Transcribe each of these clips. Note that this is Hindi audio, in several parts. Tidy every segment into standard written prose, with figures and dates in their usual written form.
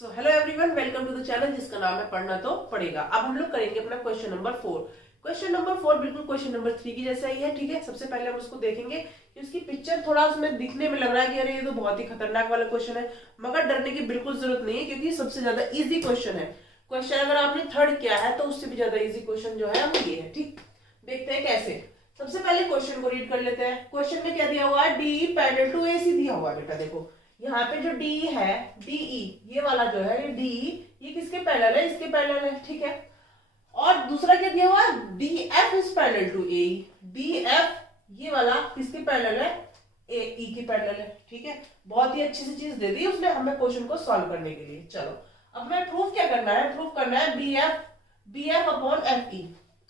So hello everyone, welcome to the channel जिसका नाम है पढ़ना तो पड़ेगा। अब हम लोग करेंगे अपना क्वेश्चन नंबर 4। क्वेश्चन नंबर 4 बिल्कुल क्वेश्चन नंबर 3 की जैसा ही है। ठीक है, सबसे पहले हम उसको देखेंगे कि उसकी पिक्चर थोड़ा उसमें दिखने में लग रहा है कि अरे ये तो बहुत ही खतरनाक वाला क्वेश्चन है, मगर डरने की बिल्कुल जरूरत नहीं है क्योंकि ये सबसे ज्यादा इजी क्वेश्चन है। क्वेश्चन अगर आपने थर्ड किया है तो उससे भी ज्यादा इजी क्वेश्चन जो है वो ये है। ठीक, देखते हैं कैसे। सबसे पहले क्वेश्चन को रीड कर लेते हैं। क्वेश्चन में क्या दिया हुआ है, डी पैरेलल टू एसी दिया हुआ है। बेटा देखो यहाँ पे जो डी है, डीई ये वाला जो है, ये डी ये किसके पैरेलल है, इसके पैरेलल है। ठीक है, और दूसरा क्या दिया हुआ है, D F is parallel to A. D F ये वाला किसके पैरेलल है, ए ई के पैरेलल है। ठीक है, बहुत ही अच्छी सी चीज दे दी उसने हमें क्वेश्चन को सॉल्व करने के लिए। चलो अब हमें प्रूफ क्या करना है, प्रूफ करना है B F upon F E,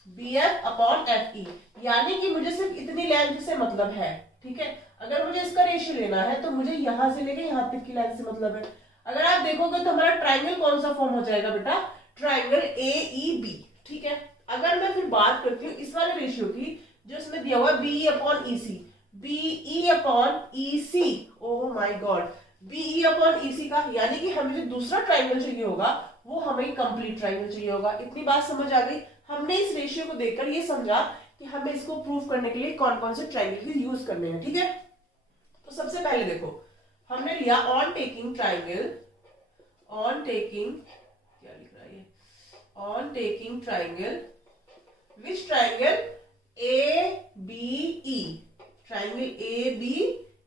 B F upon F E, यानी कि मुझे सिर्फ इतनी लेंथ से मतलब है। ठीक है, अगर मुझे इसका रेशियो लेना है तो मुझे यहां से लेके यहां तक की लेंथ से मतलब है। अगर आप देखोगे तो हमारा ट्राइंगल कौन सा फॉर्म हो जाएगा बेटा, ट्राइंगल ए ई बी। ठीक है, अगर मैं फिर बात करती हूँ इस वाले रेशियो की जो इसमें दिया हुआ है b upon e c, b e upon e c, oh my God, b e upon e c का, यानी कि हमें जो दूसरा ट्राइंगल चाहिए होगा वो हमें कंप्लीट ट्राइंगल चाहिए होगा। इतनी बात समझ आ गई। हमने इस रेशियो को देखकर ये समझा कि हमें इसको प्रूव करने के लिए कौन कौन से ट्राइंगल के यूज करने हैं। ठीक है, तो सबसे पहले देखो हमने लिया on taking triangle, on taking क्या लिख रहा है ये, on taking triangle, which triangle, A B E, triangle A B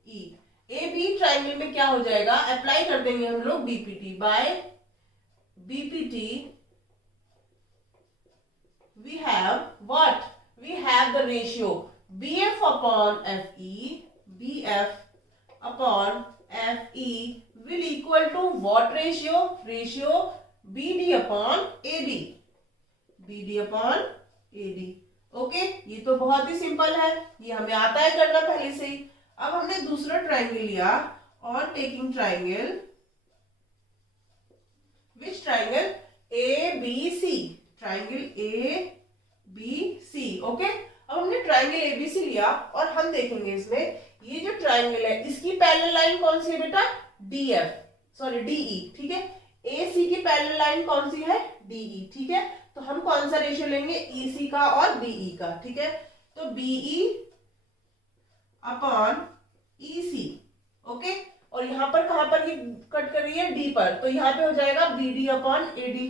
E. A B triangle में क्या हो जाएगा, अप्लाई कर देंगे हम लोग BPT, by BPT we have what, we have the ratio bf upon fe, bf upon fe will equal to what ratio, ratio bd upon ad, bd upon ad। Okay, ये तो बहुत ही सिंपल है, ये हमें आता है करना पहले से ही। अब हमने दूसरा ट्राइंगल लिया, on taking triangle, which triangle, A B C, triangle A B C. Okay, अब हमने ट्राइंगल एबीसी लिया और हम देखेंगे इसमें ये जो ट्राइंगल है इसकी पैरेलल लाइन कौन सी है बेटा, डीएफ, सॉरी डीई। ठीक है, ए सी की पैरेलल लाइन कौन सी है, डीई। ठीक है, तो हम कौन सा रेशियो लेंगे, ईसी का और बीई का। ठीक है, तो बीई अपॉन ईसी। ओके, और यहां पर कहां पर ये कट कर रही है, डी पर, तो यहां पे हो जाएगा BD upon AD,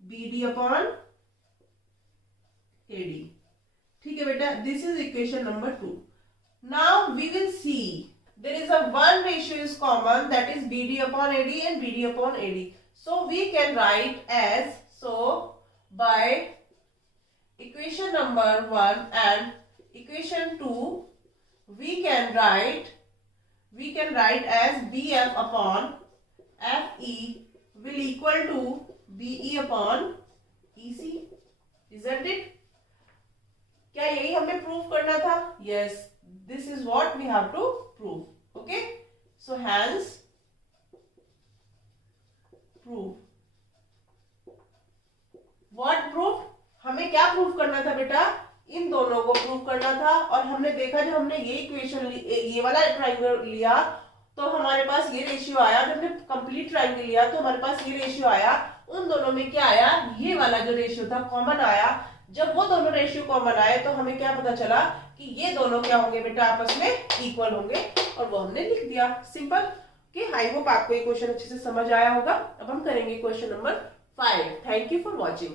BD upon AD। ठीक है बेटा, this is equation number 2। Now we will see there is a one ratio is common, that is BD upon AD and BD upon AD. So we can write as, so by equation number 1 and equation 2 we can write as BF upon FE will equal to BE upon EC, isn't it? क्या यही हमें प्रूव करना था? Yes, this is what we have to prove. Okay, so hence prove, what proof, हमें क्या प्रूव करना था बेटा, इन दोनों को प्रूव करना था। और हमने देखा जब हमने ये इक्वेशन ये वाला ट्राइंगल लिया तो हमारे पास ये रेशियो आया, जब हमने कंप्लीट ट्राइंगल लिया तो हमारे पास ये रेशियो आया। उन दोनों में क्या आया, ये वाला जो रेशियो था कॉमन आया। जब वो दोनों रेशियो कॉमन आए तो हमें क्या पता चला कि ये दोनों क्या होंगे बेटा, आपस में इक्वल होंगे, और वो हमने लिख दिया। सिंपल। कि आई होप आपको ये क्वेश्चन अच्छे से समझ आया होगा। अब हम करेंगे question number 5। Thank you for watching.